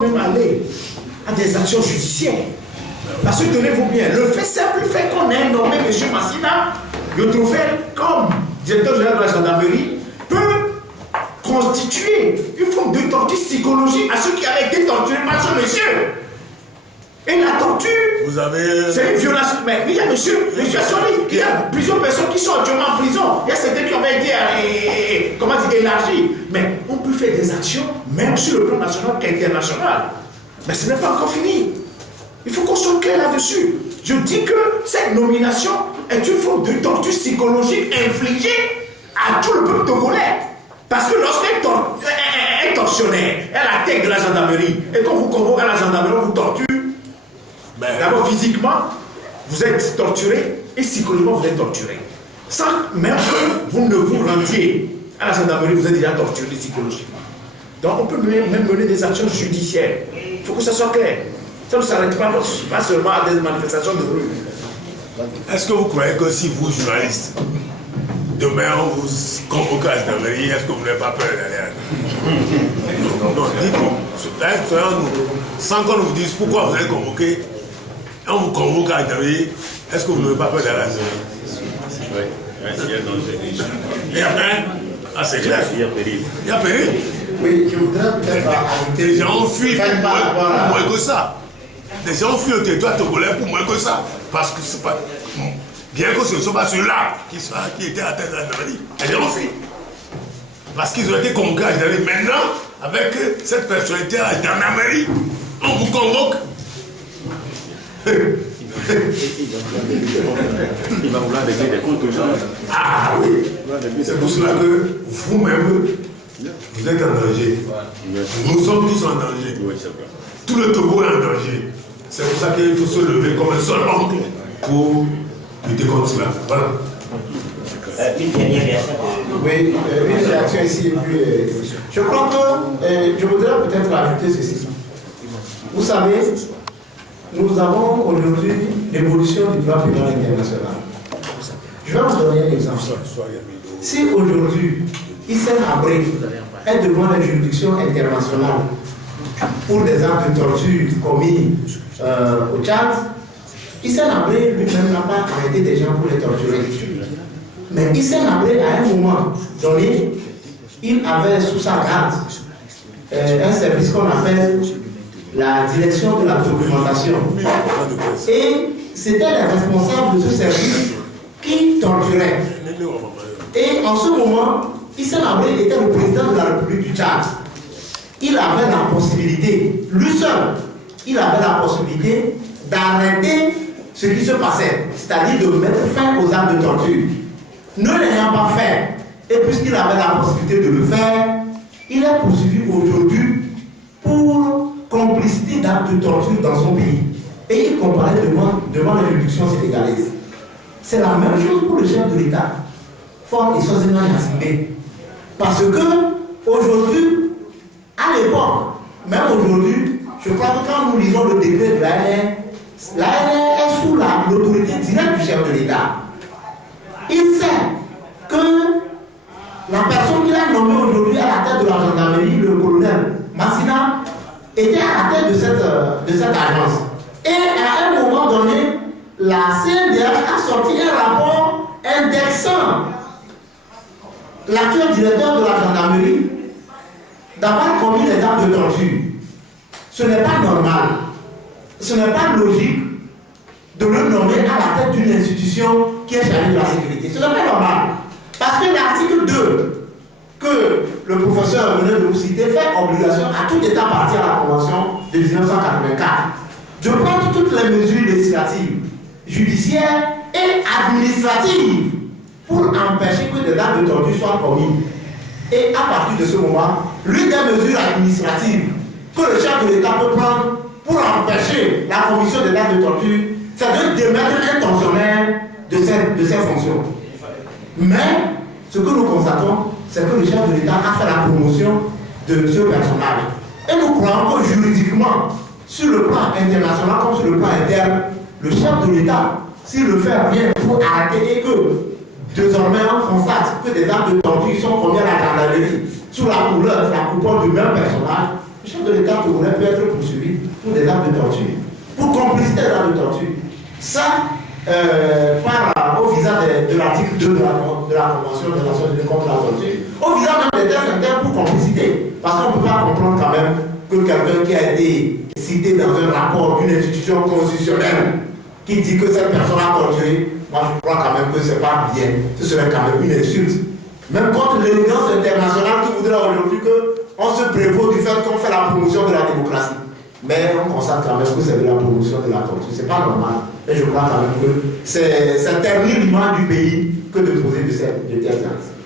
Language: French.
même aller à des actions judiciaires. Parce que tenez-vous bien, le fait simple fait qu'on ait nommé M. Massina, le trophée comme directeur général de la gendarmerie, peut constituer une forme de torture psychologique à ceux qui avaient été torturés par ce monsieur. Et la torture, c'est une violation. Mais il y a monsieur Soli, il y a plusieurs personnes qui sont actuellement en prison. Il y a certains qui ont été élargis. Mais on peut faire des actions, même sur le plan national qu'international. Mais ce n'est pas encore fini. Il faut qu'on soit clair là-dessus. Je dis que cette nomination est une forme de torture psychologique infligée à tout le peuple togolais. Parce que lorsqu'un tortionnaire est à la tête de la gendarmerie et qu'on vous convoque à la gendarmerie, on vous torture, d'abord physiquement, vous êtes torturé et psychologiquement, vous êtes torturé. Sans même que vous ne vous rendiez à la gendarmerie, vous êtes déjà torturé psychologiquement. Donc on peut même mener des actions judiciaires. Il faut que ça soit clair. Ça ne s'arrête pas seulement à des manifestations de rue. Est-ce que vous croyez que si vous, journalistes, demain on vous convoque à la gendarmerie, est-ce que vous n'avez pas peur derrière? Non, dites-nous, sans qu'on nous dise pourquoi vous êtes convoqué, on vous convoque à la gendarmerie, est-ce que vous n'avez pas peur derrière? Oui, il y a danger. Et après, c'est clair. Il y a péril. Il y a péril. Oui, je voudrais peut-être ajouter. Les gens fuient pour moins que ça. Les gens fuient le territoire togolais pour moins que ça. Parce que c'est pas. Bien que ce ne soit pas ceux-là qui étaient à la tête de la gendarmerie. Les gens fuient. Parce qu'ils ont été convoqués à la gendarmerie. Maintenant, avec cette personnalité à la gendarmerie, on vous convoque. Il va vouloir régler des comptes aux gens. Ah oui. C'est pour cela que vous-même, vous êtes en danger. Nous sommes tous en danger. Tout le Togo est en danger. C'est pour ça qu'il faut se lever comme un seul homme pour lutter contre cela. Voilà. Une dernière réaction. Oui, une réaction ici. Et puis, je crois que je voudrais peut-être ajouter ceci. Vous savez, nous avons aujourd'hui l'évolution du droit pénal international. Je vais vous donner un exemple. Si aujourd'hui, Hissène Habré est devant les juridictions internationales pour des actes de torture commis au Tchad, Hissène Habré lui-même n'a pas arrêté des gens pour les torturer. Mais Hissène Habré, à un moment donné, il avait sous sa garde un service qu'on appelle la direction de la documentation. Et c'était les responsables de ce service qui torturaient. Et en ce moment, Hissène Habré était le président de la République du Tchad. Il avait la possibilité, lui seul, il avait la possibilité d'arrêter ce qui se passait, c'est-à-dire de mettre fin aux actes de torture. Ne l'ayant pas fait, et puisqu'il avait la possibilité de le faire, il est poursuivi aujourd'hui pour complicité d'actes de torture dans son pays. Et il comparaît devant les juridictions sénégalaises. C'est la même chose pour le chef de l'État, Fort et Sozéna Yacine. Parce que aujourd'hui, à l'époque, même aujourd'hui, je crois que quand nous lisons le décret de l'ANR est sous l'autorité directe du chef de l'État. Il sait que la personne qu'il a nommée aujourd'hui à la tête de la gendarmerie, le colonel Massina, était à la tête de cette agence. Et à un moment donné, la CNDH a sorti un rapport indexant l'actuel directeur de la gendarmerie d'avoir commis les actes de torture. Ce n'est pas normal, ce n'est pas logique de le nommer à la tête d'une institution qui est chargée de la sécurité. Ce n'est pas normal. Parce que l'article 2, que le professeur venait de vous citer, fait obligation à tout État parti à la Convention de 1984 de prendre toutes les mesures législatives, judiciaires et administratives pour empêcher que des actes de torture soient commis. Et à partir de ce moment, l'une des mesures administratives que le chef de l'État peut prendre pour empêcher la commission des actes de torture, c'est de démettre un tortionnaire de ses fonctions. Mais ce que nous constatons, c'est que le chef de l'État a fait la promotion de ce personnage. Et nous croyons que juridiquement, sur le plan international comme sur le plan interne, le chef de l'État, s'il ne fait rien pour arrêter et que désormais on constate que des actes de torture sont commis à la gendarmerie sous la couleur, la coupole du même personnage, le chef de l'État togolais peut être poursuivi pour des actes de torture, pour complicité d'actes de torture. Ça, au visa de l'article 2 de la Convention des Nations Unies contre la torture, au visa même des tests internes pour complicité. Parce qu'on ne peut pas comprendre quand même que quelqu'un qui a été cité dans un rapport d'une institution constitutionnelle qui dit que cette personne a torturé, moi je crois quand même que ce n'est pas bien, ce serait quand même une insulte. Même contre l'élégance internationale qui voudrait aujourd'hui qu'on se prévaut du fait qu'on fait la promotion de la démocratie. Mais on constate quand même que c'est de la promotion de la torture. C'est pas normal. Et je crois quand même que c'est ternir l'image du pays que de poser de tels actes.